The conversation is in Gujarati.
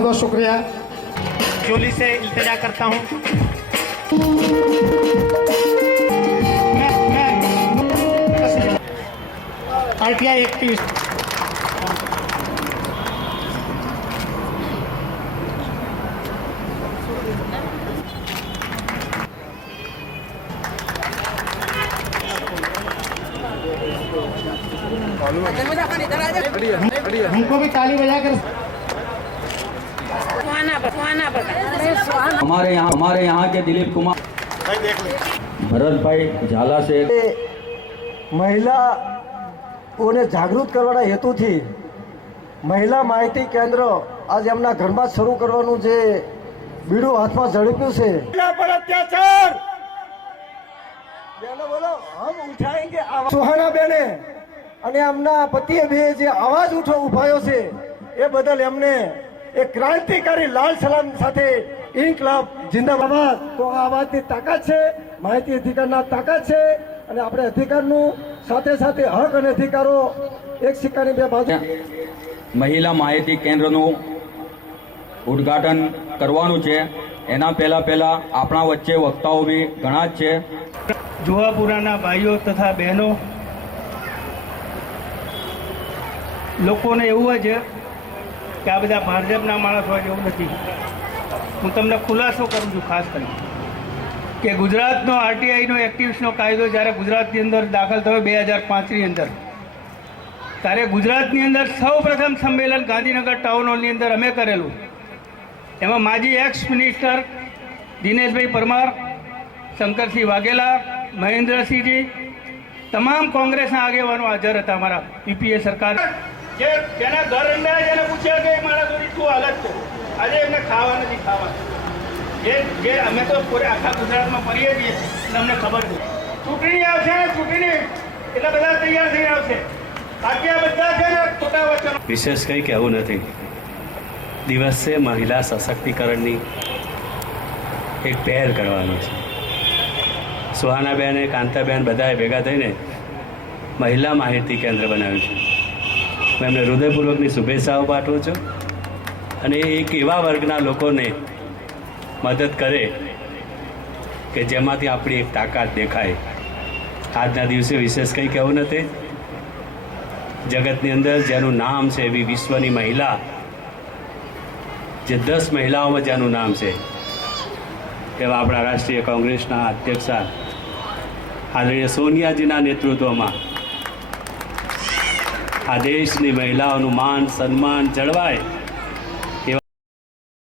बहुत बहुत शुक्रिया। जोली से इल्तिजा करता हूँ। आरटीआई एक्टिविस्ट हमको भी ताली बजाकर हमारे यहाँ के दिलीप कुमार भरत भाई झाला से મહિલાઓને જાગૃત કરવાના હેતુથી મહિલા માહિતી કેન્દ્ર આજ એમના ઘરમાં જ શરૂ કરવાનું જે બીડું હાથમાં ઝડપ્યું છે મહિલા પર અત્યાચાર બેનો બોલો હમ ઉઠાएंगे સુહાના બેને અને એમના પતિએ બે જે અવાજ ઉઠાવ્યો છે એ બદલ એમને એક ક્રાંતિકારી લાલ સલામ સાથે ઇન્કલાબ જિંદાબાદ। તો આ વાતની તાકાત છે, માહિતી અધિકારના તાકાત છે અને આપણે અધિકારનું સાથે સાથે હક અને અધિકારો એક સિક્કાની બે બાજુ। મહિલા માહિતી કેન્દ્રનું ઉદ્ઘાટન કરવાનું છે। એના પહેલા આપણા વચ્ચે વક્તાઓ બી ઘણા જ છે। જુહાપુરાના ભાઈઓ તથા બહેનો લોકોને એવું જ કે આ બધા ભાજપના માણસ હોય એવું નથી। હું તમને ખુલાસો કરું છું ખાસ કરીને કે ગુજરાતનો આરટીઆઈનો એક્ટિવિસ્ટનો કાયદો જ્યારે ગુજરાતની અંદર દાખલ થયો 2005ની અંદર, ત્યારે ગુજરાતની અંદર સૌપ્રથમ સંમેલન ગાંધીનગર ટાઉન હોલની અંદર અમે કરેલું। એમાં માજી એક્સ મિનિસ્ટર દિનેશભાઈ પરમાર, શંકરસિંહ વાઘેલા, મહેન્દ્રસિંહજી, તમામ કોંગ્રેસના આગેવાનો હાજર હતા। અમારા યુપીએ સરકાર જે તેના ઘર અંદર એને પૂછ્યા કે મારા જોડી શું હાલત છે, આજે એમને ખાવા નથી ખાવા। જે અમે તો પૂરે આખા ગુજરાતમાં ફરીએ છીએ એટલે અમને ખબર છે ચૂંટણી આવશે ને ચૂંટણી એટલે બધા તૈયાર થઈ આવશે। બાકી આ બધા છે ને ખોટા વચનો। વિશેષ કંઈ કહેવું નથી। દિવસ છે મહિલા સશક્તિકરણની એક પહેલ કરવાનો છે। સુહાનાબેન અને કાંતાબેન બધાએ ભેગા થઈને મહિલા માહિતી કેન્દ્ર બનાવ્યું છે। હું એમને હૃદયપૂર્વકની શુભેચ્છાઓ પાઠવું છું અને એક એવા વર્ગના લોકોને મદદ કરે કે જેમાંથી આપણી એક તાકાત દેખાય। આજના દિવસે વિશેષ કંઈ કહેવું નથી। જગતની અંદર જેનું નામ છે એવી વિશ્વની મહિલા, જે 10 મહિલાઓમાં જેનું નામ છે એવા આપણા રાષ્ટ્રીય કોંગ્રેસના અધ્યક્ષા આદરણીય સોનિયાજીના નેતૃત્વમાં આ દેશની મહિલાઓનું માન સન્માન જળવાય